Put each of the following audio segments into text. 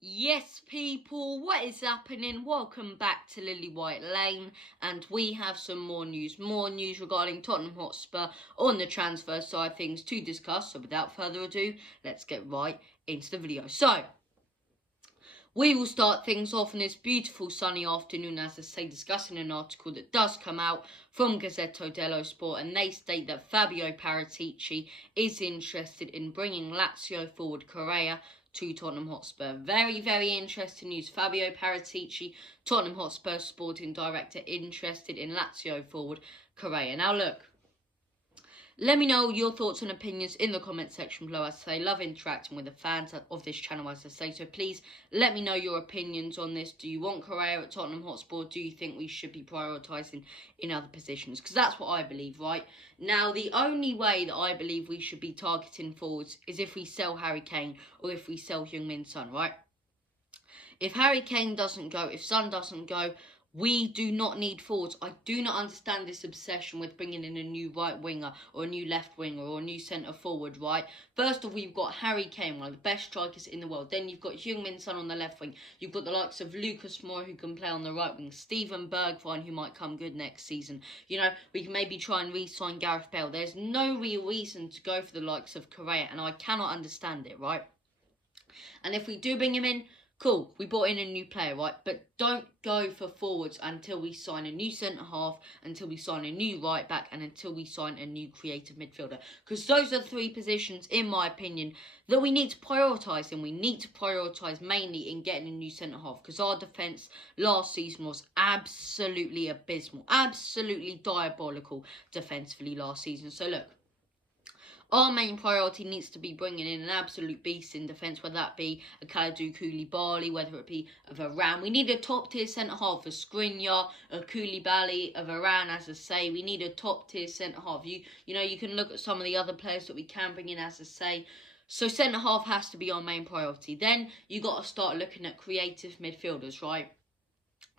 Yes, people, what is happening? Welcome back to Lily White Lane, and we have some more news regarding Tottenham Hotspur on the transfer side of things to discuss. So without further ado, let's get right into the video. So, we will start things off on this beautiful sunny afternoon, as I say, discussing an article that does come out from Gazzetta dello Sport, and they state that Fabio Paratici is interested in bringing Lazio forward Correa to Tottenham Hotspur. Very, very interesting news. Fabio Paratici, Tottenham Hotspur sporting director, interested in Lazio forward Correa. Now look, let me know your thoughts and opinions in the comment section below. As I say, love interacting with the fans of this channel, as I say. So please let me know your opinions on this. Do you want Correa at Tottenham Hotspur? Do you think we should be prioritising in other positions? Because that's what I believe, right? Now, the only way that I believe we should be targeting forwards is if we sell Harry Kane or if we sell Heung-min Son, right? If Harry Kane doesn't go, if Son doesn't go, we do not need forwards. I do not understand this obsession with bringing in a new right winger or a new left winger or a new centre forward, right? First of all, you've got Harry Kane, one of the best strikers in the world. Then you've got Heung-min Son on the left wing. You've got the likes of Lucas Moura, who can play on the right wing. Steven Bergwijn, who might come good next season. You know, we can maybe try and re-sign Gareth Bale. There's no real reason to go for the likes of Correa, and I cannot understand it, right? And if we do bring him in, cool, we brought in a new player, right? But don't go for forwards until we sign a new centre-half, until we sign a new right-back, and until we sign a new creative midfielder. Because those are three positions, in my opinion, that we need to prioritise, and we need to prioritise mainly in getting a new centre-half. Because our defence last season was absolutely abysmal, absolutely diabolical defensively last season. So look, our main priority needs to be bringing in an absolute beast in defence, whether that be a Kalidou Koulibaly, whether it be a Varane. We need a top-tier centre-half, a Skriniar, a Koulibaly, a Varane, as I say. We need a top-tier centre-half. You know, you can look at some of the other players that we can bring in, as I say. So centre-half has to be our main priority. Then you got to start looking at creative midfielders, right?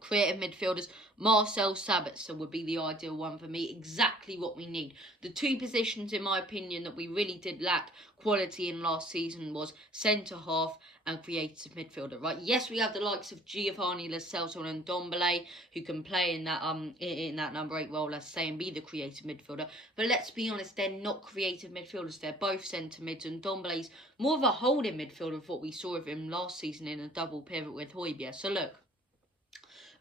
Creative midfielders, Marcel Sabitzer would be the ideal one for me. Exactly what we need. The two positions, in my opinion, that we really did lack quality in last season was centre-half and creative midfielder, right? Yes, we have the likes of Giovanni Lo Celso and Ndombele, who can play in that number 8 role, let's say, and be the creative midfielder. But let's be honest, they're not creative midfielders. They're both centre mids, and Ndombele's more of a holding midfielder of what we saw of him last season in a double pivot with Højbjerg. So look,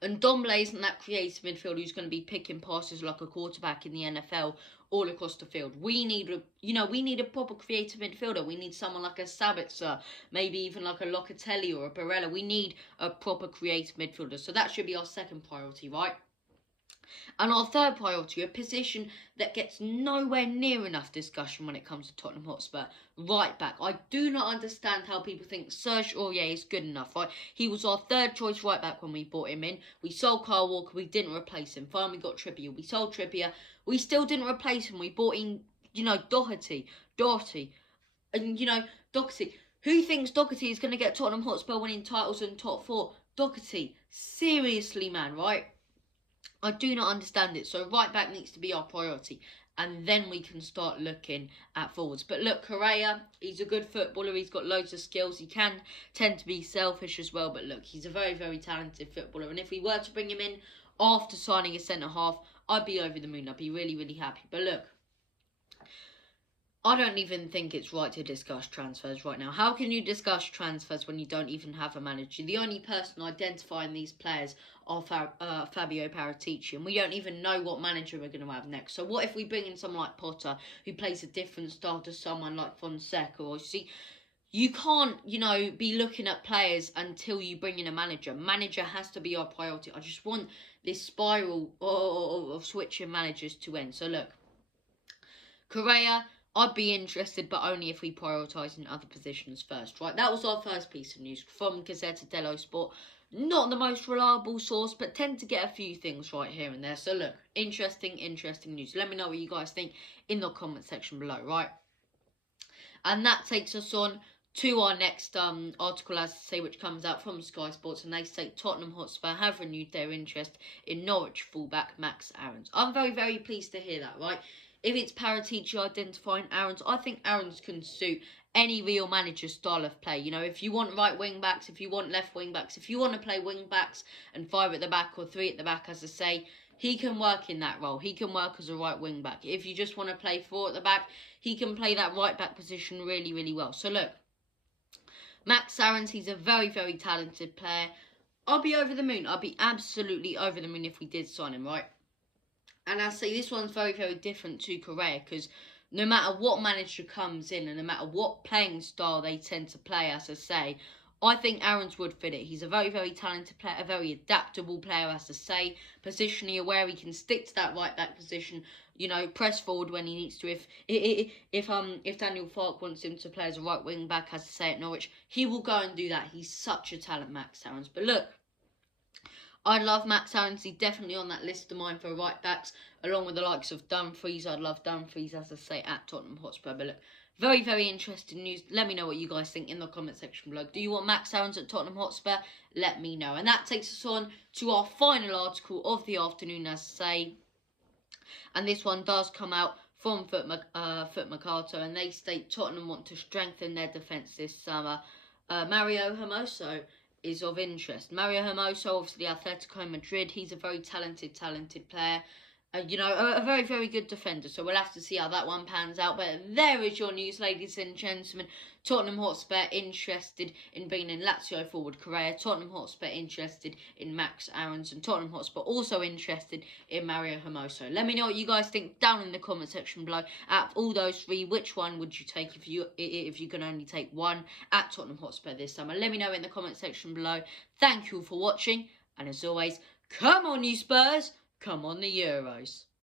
and Ndombele isn't that creative midfielder who's going to be picking passes like a quarterback in the NFL all across the field. We need a proper creative midfielder. We need someone like a Sabitzer, maybe even like a Locatelli or a Barella. We need a proper creative midfielder. So that should be our second priority, right? And our third priority, a position that gets nowhere near enough discussion when it comes to Tottenham Hotspur, right back. I do not understand how people think Serge Aurier is good enough, right? He was our third choice right back when we brought him in. We sold Kyle Walker, we didn't replace him. Finally we got Trippier. We sold Trippier, we still didn't replace him. We brought in, Doherty. And, Doherty. Who thinks Doherty is going to get Tottenham Hotspur winning titles in top 4? Doherty. Seriously, man, right? I do not understand it. So right back needs to be our priority. And then we can start looking at forwards. But look, Correa, he's a good footballer. He's got loads of skills. He can tend to be selfish as well. But look, he's a very, very talented footballer. And if we were to bring him in after signing a centre-half, I'd be over the moon. I'd be really, really happy. But look, I don't even think it's right to discuss transfers right now. How can you discuss transfers when you don't even have a manager? The only person identifying these players are Fabio Paratici, and we don't even know what manager we're going to have next. So what if we bring in someone like Potter, who plays a different style to someone like Fonseca? Or you can't, be looking at players until you bring in a manager. Manager has to be our priority. I just want this spiral of switching managers to end. So look, Correa, I'd be interested, but only if we prioritise in other positions first, right? That was our first piece of news from Gazzetta dello Sport. Not the most reliable source, but tend to get a few things right here and there. So look, interesting news. Let me know what you guys think in the comment section below, right? And that takes us on to our next article, as I say, which comes out from Sky Sports, and they say Tottenham Hotspur have renewed their interest in Norwich fullback Max Aarons. I'm very, very pleased to hear that, right? If it's Paratici identifying Aarons, I think Aarons can suit any real manager's style of play. You know, if you want right wing backs, if you want left wing backs, if you want to play wing backs and 5 at the back or 3 at the back, as I say, he can work in that role. He can work as a right wing back. If you just want to play 4 at the back, he can play that right back position really, really well. So look, Max Aarons, he's a very, very talented player. I'll be over the moon. I'll be absolutely over the moon if we did sign him, right? And I say this one's very, very different to Correa, because no matter what manager comes in and no matter what playing style they tend to play, as I say, I think Aarons would fit it. He's a very, very talented player, a very adaptable player, as I say, positionally aware. He can stick to that right back position, you know, press forward when he needs to. If Daniel Farke wants him to play as a right wing back, as I say, at Norwich, he will go and do that. He's such a talent, Max Aarons. But look, I love Max Aarons. He's definitely on that list of mine for right backs, along with the likes of Dumfries. I'd love Dumfries, as I say, at Tottenham Hotspur. But look, very, very interesting news. Let me know what you guys think in the comment section below. Do you want Max Aarons at Tottenham Hotspur? Let me know. And that takes us on to our final article of the afternoon, as I say. And this one does come out from Foot Mercato, and they state Tottenham want to strengthen their defence this summer. Mario Hermoso is of interest. Mario Hermoso, obviously Atletico Madrid, he's a very talented player. You know, a very, very good defender. So we'll have to see how that one pans out. But there is your news, ladies and gentlemen. Tottenham Hotspur interested in bringing in Lazio forward Correa. Tottenham Hotspur interested in Max Aarons. And Tottenham Hotspur also interested in Mario Hermoso. Let me know what you guys think down in the comment section below. Out of all those 3, which one would you take if you can only take one at Tottenham Hotspur this summer? Let me know in the comment section below. Thank you all for watching. And as always, come on you Spurs! Come on the Euros.